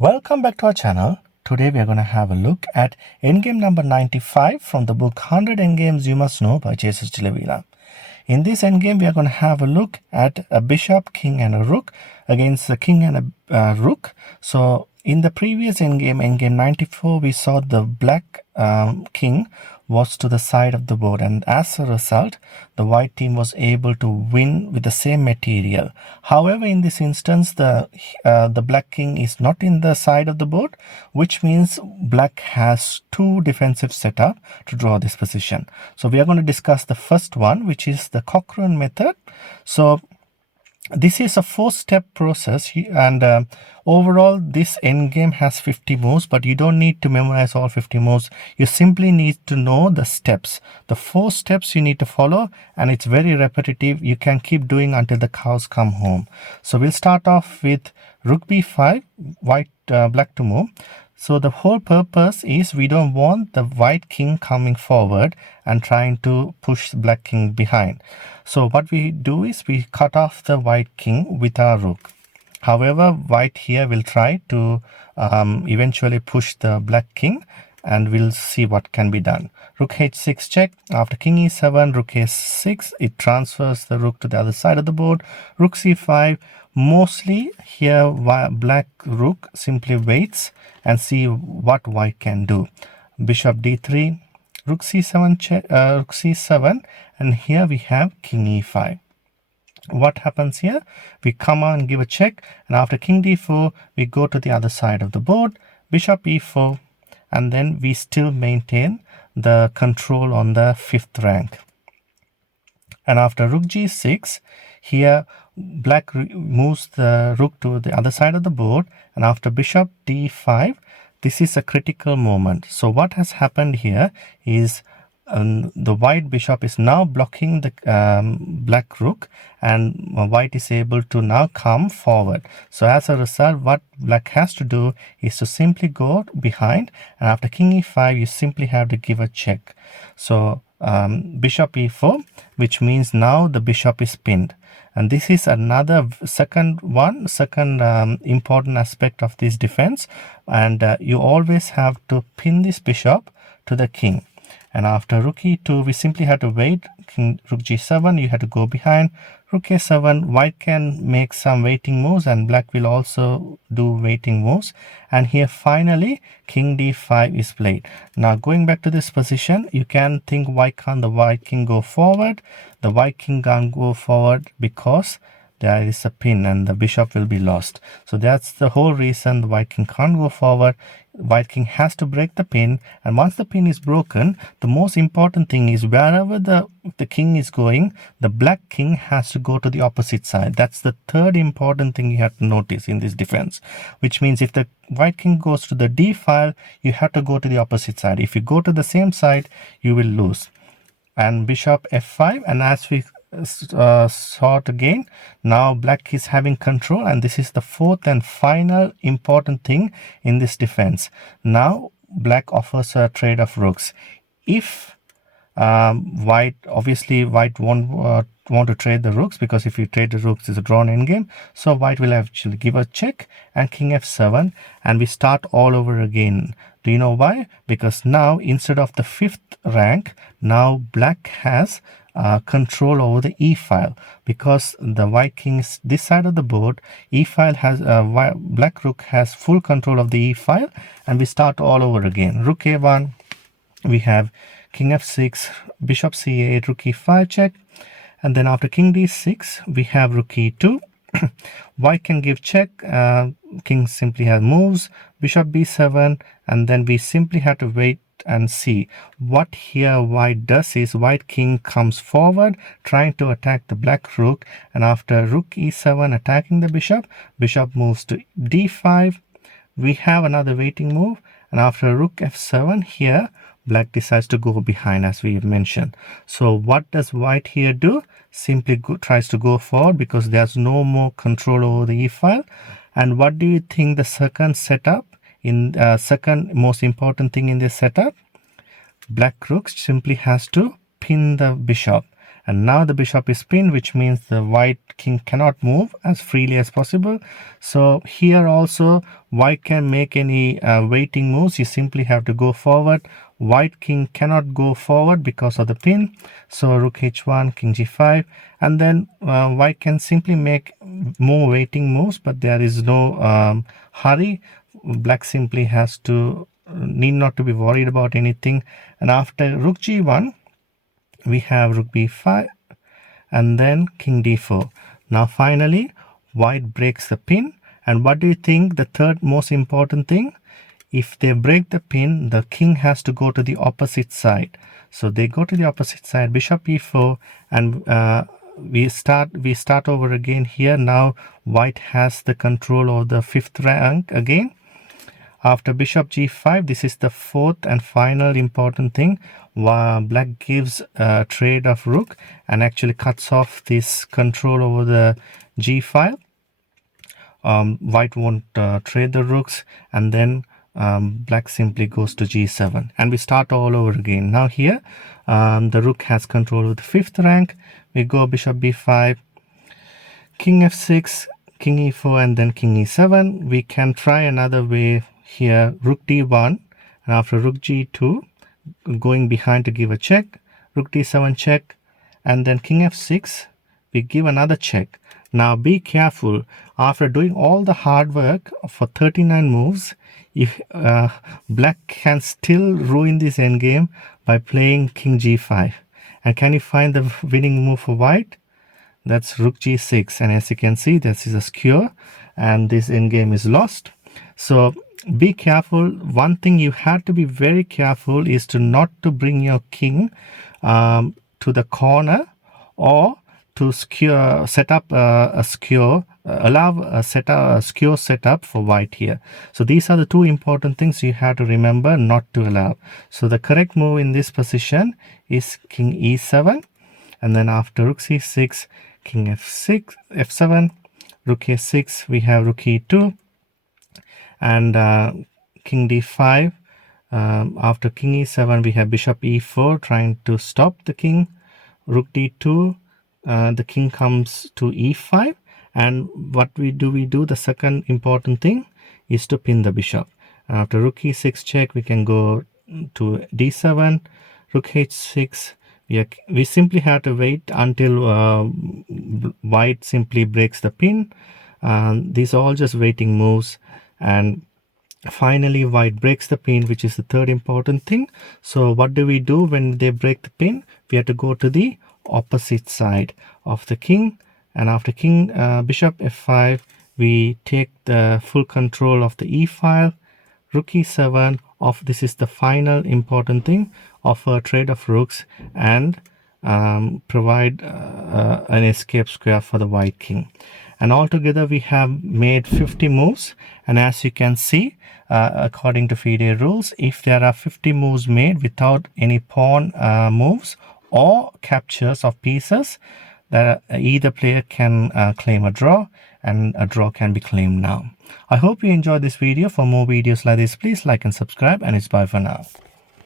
Welcome back to our channel. Today we are going to have a look at Endgame number 95 from the book 100 Endgames You Must Know by Jesus de Lavilla. In this endgame, we are going to have a look at a bishop, king and a rook against a king and a rook. So in the previous endgame, endgame 94, we saw the black king was to the side of the board, and as a result, the white team was able to win with the same material. However, in this instance, the black king is not in the side of the board, which means black has two defensive setup to draw this position. So we are going to discuss the first one, which is the Cochrane method. So this is a 4-step process, and overall this endgame has 50 moves, but you don't need to memorize all 50 moves. You simply need to know the steps. The 4 steps you need to follow, and it's very repetitive. You can keep doing until the cows come home. So we'll start off with rook b5, black to move. So the whole purpose is we don't want the white king coming forward and trying to push the black king behind. So what we do is we cut off the white king with our rook. However, white here will try to eventually push the black king, and we'll see what can be done. Rook h6 check. After king e7, rook a6, it transfers the rook to the other side of the board. Rook c5. Mostly here black rook simply waits and see what white can do. Bishop d3, rook c7 check, rook c7, and here we have king e5. What happens here? We come on and give a check, and after king d4 we go to the other side of the board. Bishop e4, and then we still maintain the control on the 5th rank. And after rook g6, here black moves the rook to the other side of the board, and after bishop d5, this is a critical moment. So what has happened here is the white bishop is now blocking the black rook, and white is able to now come forward. So as a result, what black has to do is to simply go behind, and after king e5 you simply have to give a check. So bishop e4, which means now the bishop is pinned. And this is another second important aspect of this defense, and you always have to pin this bishop to the king. And after rook e2, we simply have to wait. Rook g7, you have to go behind. Rook a7, white can make some waiting moves, and black will also do waiting moves. And here finally king d5 is played. Now going back to this position, you can think, why can't the white king go forward? The white king can't go forward because there is a pin and the bishop will be lost. So that's the whole reason the white king can't go forward. White king has to break the pin, and once the pin is broken, the most important thing is wherever the king is going, the black king has to go to the opposite side. That's the third important thing you have to notice in this defense, which means if the white king goes to the d file, you have to go to the opposite side. If you go to the same side, you will lose. And bishop f5, and as we saw it again, now black is having control, and this is the fourth and final important thing in this defense. Now black offers a trade of rooks. If white won't want to trade the rooks, because if you trade the rooks, it's a drawn endgame. So white will actually give a check and king f7, and we start all over again. Do you know why? Because now instead of the 5th rank, now black has control over the e file, because the white king is this side of the board. E file has black rook has full control of the e file, and we start all over again. Rook a1, we have king f6, bishop c8, rook e5 check, and then after king d6 we have rook e2. White can give check, king simply has moves, bishop b7, and then we simply have to wait and see. What here white does is white king comes forward trying to attack the black rook, and after rook e7 attacking the bishop, bishop moves to d5. We have another waiting move, and after rook f7, here black decides to go behind, as we mentioned. So what does white here do? Simply tries to go forward because there's no more control over the e file. And what do you think the second setup in second most important thing in this setup? Black rook simply has to pin the bishop, and now the bishop is pinned, which means the white king cannot move as freely as possible. So here also white can make any waiting moves. You simply have to go forward. White king cannot go forward because of the pin, so rook h1, king g5, and then white can simply make more waiting moves, but there is no hurry. Black simply has to need not to be worried about anything. And after rook g1 we have rook b5 and then king d4. Now finally white breaks the pin. And what do you think the third most important thing? If they break the pin, the king has to go to the opposite side. So they go to the opposite side, bishop e4, and we start over again here. Now white has the control of the fifth rank again. After bishop g5, this is the fourth and final important thing. Black gives a trade of rook and actually cuts off this control over the g file. White won't trade the rooks, and then black simply goes to g7, and we start all over again. Now here the rook has control of the fifth rank. We go bishop b5, king f6, king e4, and then king e7. We can try another way here, rook d1, and after rook g2, going behind to give a check, rook d7 check, and then king f6, we give another check. Now be careful, after doing all the hard work for 39 moves, if black can still ruin this endgame by playing king g5. And can you find the winning move for white? That's rook g6, and as you can see, this is a skewer and this endgame is lost. So be careful. One thing you have to be very careful is to not to bring your king to the corner, or to set up a skewer, allow a skewer setup for white here. So these are the two important things you have to remember not to allow. So the correct move in this position is king e7, and then after rook c6, king f6, f7, rook a6, we have rook e2, and king d5. After king e7, we have bishop e4 trying to stop the king. Rook d2, the king comes to e5, and what we do, the second important thing is to pin the bishop. After rook e6 check, we can go to d7, rook h6. We simply have to wait until white simply breaks the pin. These are all just waiting moves, and finally white breaks the pin, which is the third important thing. So what do we do when they break the pin? We have to go to the opposite side of the king, and after king bishop f5, we take the full control of the e file, rook e7 of, this is the final important thing, of a trade of rooks, and provide an escape square for the white king. And altogether we have made 50 moves, and as you can see, according to FIDE rules, if there are 50 moves made without any pawn moves or captures of pieces, that either player can claim a draw, and a draw can be claimed now. I hope you enjoyed this video. For more videos like this, please like and subscribe, and it's bye for now.